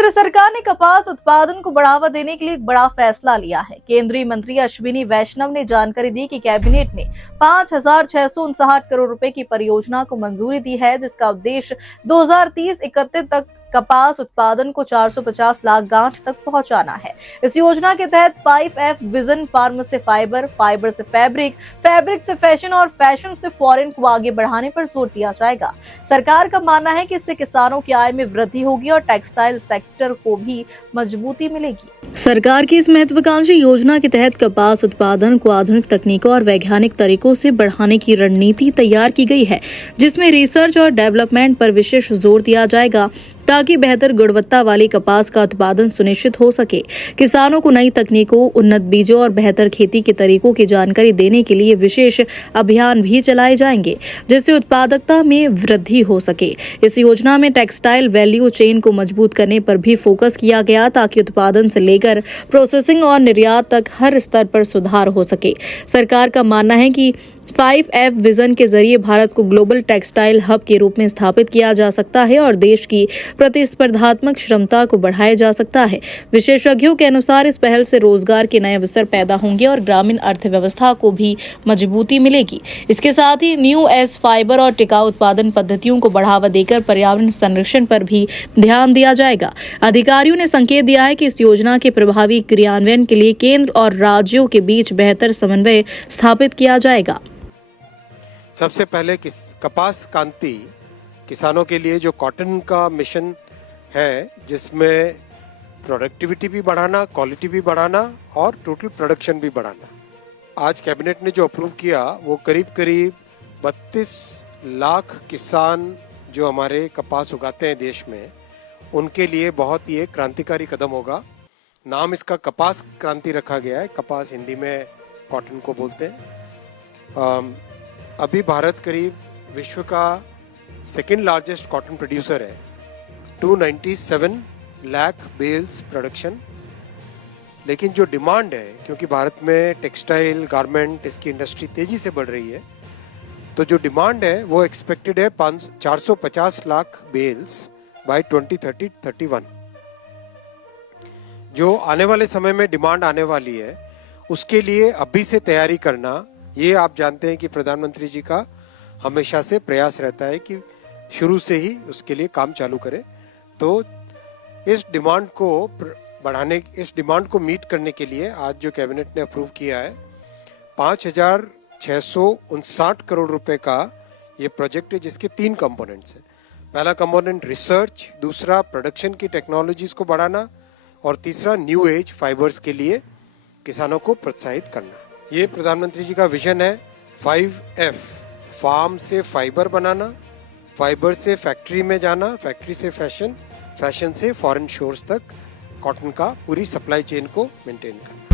केंद्र सरकार ने कपास उत्पादन को बढ़ावा देने के लिए एक बड़ा फैसला लिया है। केंद्रीय मंत्री अश्विनी वैष्णव ने जानकारी दी कि कैबिनेट ने 5,659 करोड़ रुपए की परियोजना को मंजूरी दी है, जिसका उद्देश्य 2030-31 तक कपास उत्पादन को 450 लाख गांठ तक पहुंचाना है। इस योजना के तहत 5F विजन फार्म से फाइबर, फाइबर से फैब्रिक, फैब्रिक से फैशन और फैशन से फॉरेन को आगे बढ़ाने पर जोर दिया जाएगा। सरकार का मानना है कि इससे किसानों की आय में वृद्धि होगी और टेक्सटाइल सेक्टर को भी मजबूती मिलेगी। सरकार की इस महत्वाकांक्षी योजना के तहत कपास उत्पादन को आधुनिक तकनीकों और वैज्ञानिक तरीकों से बढ़ाने की रणनीति तैयार की गई है, जिसमें रिसर्च और डेवलपमेंट पर विशेष जोर दिया जाएगा ताकि बेहतर गुणवत्ता वाली कपास का उत्पादन सुनिश्चित हो सके। किसानों को नई तकनीकों, उन्नत बीजों और बेहतर खेती के तरीकों की जानकारी देने के लिए विशेष अभियान भी चलाए जाएंगे, जिससे उत्पादकता में वृद्धि हो सके। इस योजना में टेक्सटाइल वैल्यू चेन को मजबूत करने पर भी फोकस किया गया ताकि उत्पादन से लेकर प्रोसेसिंग और निर्यात तक हर स्तर पर सुधार हो सके। सरकार का मानना है कि 5F विजन के जरिए भारत को ग्लोबल टेक्सटाइल हब के रूप में स्थापित किया जा सकता है और देश की प्रतिस्पर्धात्मक क्षमता को बढ़ाया जा सकता है। विशेषज्ञों के अनुसार इस पहल से रोजगार के नए अवसर पैदा होंगे और ग्रामीण अर्थव्यवस्था को भी मजबूती मिलेगी। इसके साथ ही न्यू एज फाइबर और टिकाऊ उत्पादन पद्धतियों को बढ़ावा देकर पर्यावरण संरक्षण पर भी ध्यान दिया जाएगा। अधिकारियों ने संकेत दिया है कि इस योजना के प्रभावी क्रियान्वयन के लिए केंद्र और राज्यों के बीच बेहतर समन्वय स्थापित किया जाएगा। सबसे पहले कपास क्रांति किसानों के लिए जो कॉटन का मिशन है, जिसमें प्रोडक्टिविटी भी बढ़ाना, क्वालिटी भी बढ़ाना और टोटल प्रोडक्शन भी बढ़ाना। आज कैबिनेट ने जो अप्रूव किया वो करीब 32 लाख किसान जो हमारे कपास उगाते हैं देश में, उनके लिए बहुत ही एक क्रांतिकारी कदम होगा। नाम इसका कपास क्रांति रखा गया है। कपास हिंदी में कॉटन को बोलते हैं। अभी भारत करीब विश्व का सेकेंड लार्जेस्ट कॉटन प्रोड्यूसर है, 297 लाख बेल्स प्रोडक्शन। लेकिन जो डिमांड है, क्योंकि भारत में टेक्सटाइल गारमेंट इसकी इंडस्ट्री तेजी से बढ़ रही है, तो जो डिमांड है वो एक्सपेक्टेड है 450 लाख बेल्स बाय 2030-31। जो आने वाले समय में डिमांड आने वाली है, उसके लिए अभी से तैयारी करना, ये आप जानते हैं कि प्रधानमंत्री जी का हमेशा से प्रयास रहता है कि शुरू से ही उसके लिए काम चालू करें। तो इस डिमांड को मीट करने के लिए आज जो कैबिनेट ने अप्रूव किया है, 5,659 करोड़ रुपए का ये प्रोजेक्ट है, जिसके 3 कंपोनेंट्स हैं। पहला कंपोनेंट रिसर्च, दूसरा प्रोडक्शन की टेक्नोलॉजीज को बढ़ाना और तीसरा न्यू एज फाइबर्स के लिए किसानों को प्रोत्साहित करना। ये प्रधानमंत्री जी का विजन है। 5F फार्म से फाइबर बनाना, फाइबर से फैक्ट्री में जाना, फैक्ट्री से फैशन, फैशन से फॉरेन शोर्स तक कॉटन का पूरी सप्लाई चेन को मेंटेन करना।